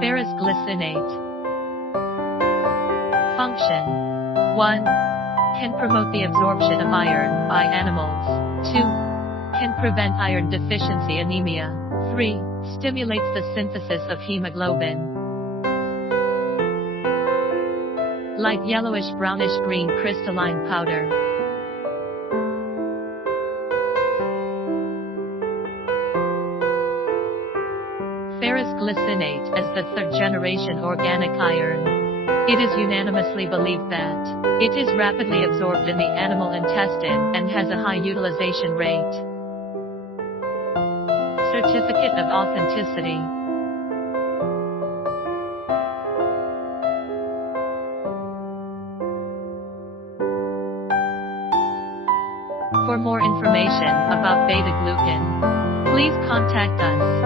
Ferrous Glycinate. Function 1. Can promote the absorption of iron by animals. 2. Can prevent iron deficiency anemia. 3. Stimulates the synthesis of hemoglobin. Light yellowish brownish green crystalline powder. Ferrous glycinate as the third-generation organic iron. It is unanimously believed that it is rapidly absorbed in the animal intestine and has a high utilization rate. Certificate of authenticity. For more information about beta-glucan, please contact us.